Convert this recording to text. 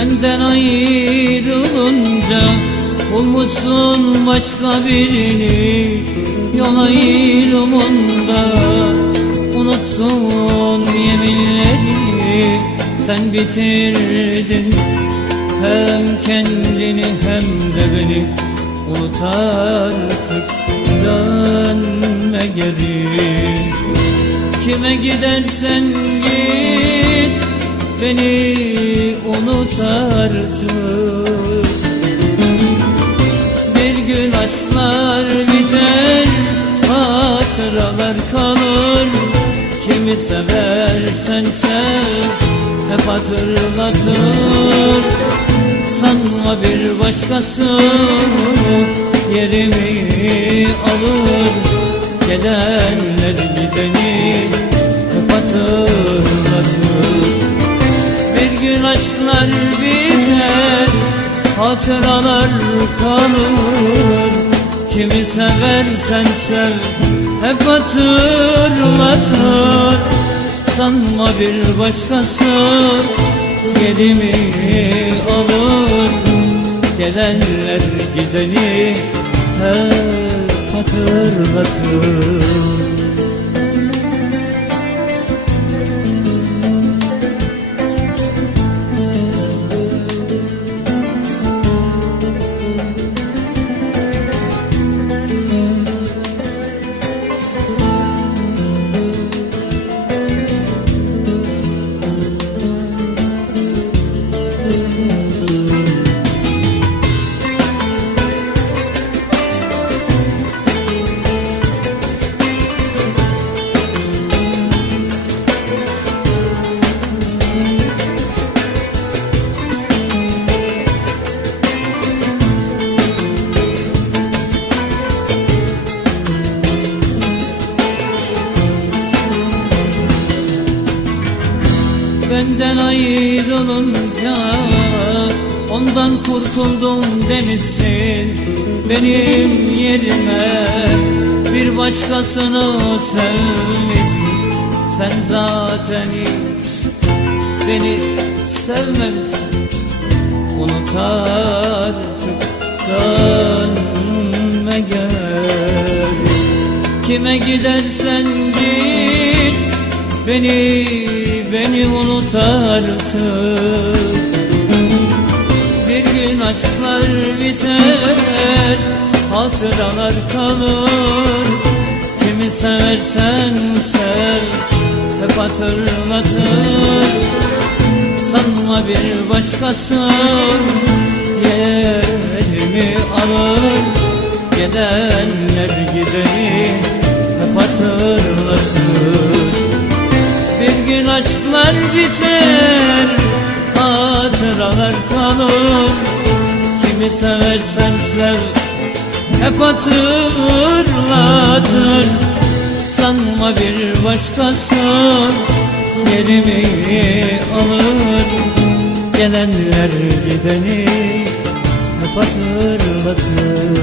Benden ayrılınca Bulmuşsun başka birini Yol ayrımında Unuttun yeminlerini. Sen bitirdin Hem kendini hem de beni. Unut artık Dönme geri. Kime gidersen git Beni unut artık Bir gün aşklar biter Hatıralar kalır. Kimi seversen sev Hep hatırlatır. Sanma bir başkası Yerimi alır. Gelenler gideni Hep hatırlatır gün aşklar biter Hatıralar kalır Kimi seversen sev Hep hatırlatır. Sanma bir başkası Yerimi alır? Gelenler gideni Hep hatırlatır Benden ayrılınca Ondan kurtuldum demişsin. Benim yerime Bir başkasını sevmişsin. Sen zaten hiç Beni sevmemişsin. Unut artık Dönme geri Kime gidersen git Beni, beni unut artık Bir gün aşklar biter Hatıralar kalır. Kimi seversen sev Hep hatırlatır. Sanma bir başkası Yerimi alır. Gelenler gideni Hep hatırlatır aşklar biter Hatıralar kalır. Kimi seversen sev Hep hatırlatır. Sanma bir başkası Yerimi alır. Gelenler gideni Hep hatırlatır